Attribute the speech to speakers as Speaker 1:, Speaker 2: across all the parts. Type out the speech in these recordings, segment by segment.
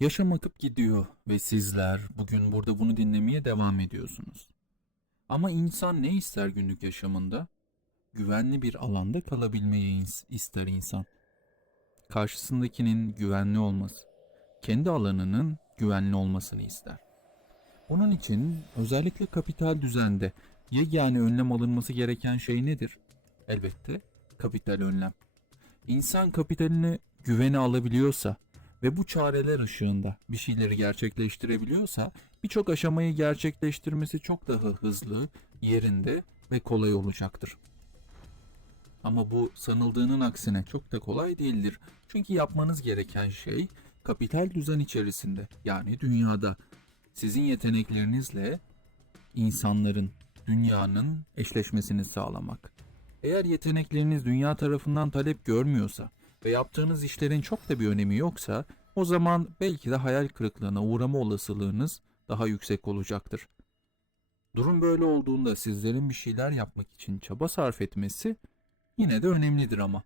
Speaker 1: Yaşam akıp gidiyor ve sizler bugün burada bunu dinlemeye devam ediyorsunuz. Ama insan ne ister günlük yaşamında? Güvenli bir alanda kalabilmeyi ister insan. Karşısındakinin güvenli olması, kendi alanının güvenli olmasını ister. Bunun için özellikle kapital düzende yegane önlem alınması gereken şey nedir? Elbette kapital önlem. İnsan kapitalini güvene alabiliyorsa ve bu çareler ışığında bir şeyleri gerçekleştirebiliyorsa birçok aşamayı gerçekleştirmesi çok daha hızlı, yerinde ve kolay olacaktır. Ama bu sanıldığının aksine çok da kolay değildir. Çünkü yapmanız gereken şey kapital düzen içerisinde yani dünyada sizin yeteneklerinizle insanların, dünyanın eşleşmesini sağlamak. Eğer yetenekleriniz dünya tarafından talep görmüyorsa ve yaptığınız işlerin çok da bir önemi yoksa o zaman belki de hayal kırıklığına uğrama olasılığınız daha yüksek olacaktır. Durum böyle olduğunda sizlerin bir şeyler yapmak için çaba sarf etmesi yine de önemlidir ama.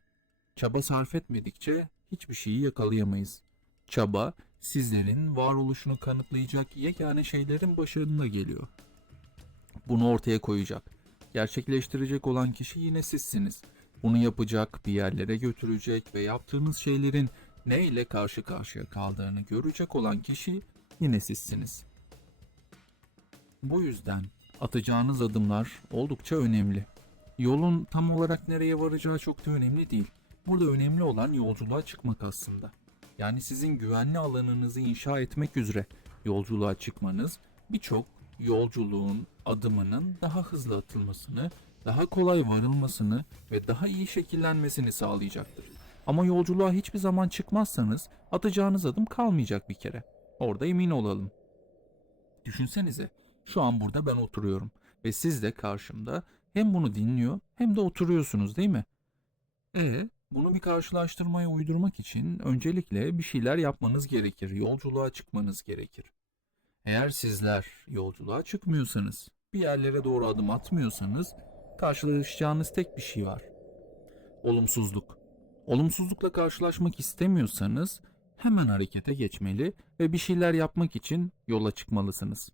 Speaker 1: Çaba sarf etmedikçe hiçbir şeyi yakalayamayız. Çaba sizlerin varoluşunu kanıtlayacak yegane şeylerin başında geliyor. Bunu ortaya koyacak, gerçekleştirecek olan kişi yine sizsiniz. Bunu yapacak, bir yerlere götürecek ve yaptığınız şeylerin ne ile karşı karşıya kaldığını görecek olan kişi yine sizsiniz. Bu yüzden atacağınız adımlar oldukça önemli. Yolun tam olarak nereye varacağı çok da önemli değil. Burada önemli olan yolculuğa çıkmak aslında. Yani sizin güvenli alanınızı inşa etmek üzere yolculuğa çıkmanız birçok yolculuğun adımının daha hızlı atılmasını, daha kolay varılmasını ve daha iyi şekillenmesini sağlayacaktır. Ama yolculuğa hiçbir zaman çıkmazsanız atacağınız adım kalmayacak bir kere. Orada emin olalım. Düşünsenize, şu an burada ben oturuyorum ve siz de karşımda hem bunu dinliyor hem de oturuyorsunuz değil mi? E bunu bir karşılaştırmaya uydurmak için öncelikle bir şeyler yapmanız gerekir. Yolculuğa çıkmanız gerekir. Eğer sizler yolculuğa çıkmıyorsanız, bir yerlere doğru adım atmıyorsanız karşılaşacağınız tek bir şey var. Olumsuzluk. Olumsuzlukla karşılaşmak istemiyorsanız hemen harekete geçmeli ve bir şeyler yapmak için yola çıkmalısınız.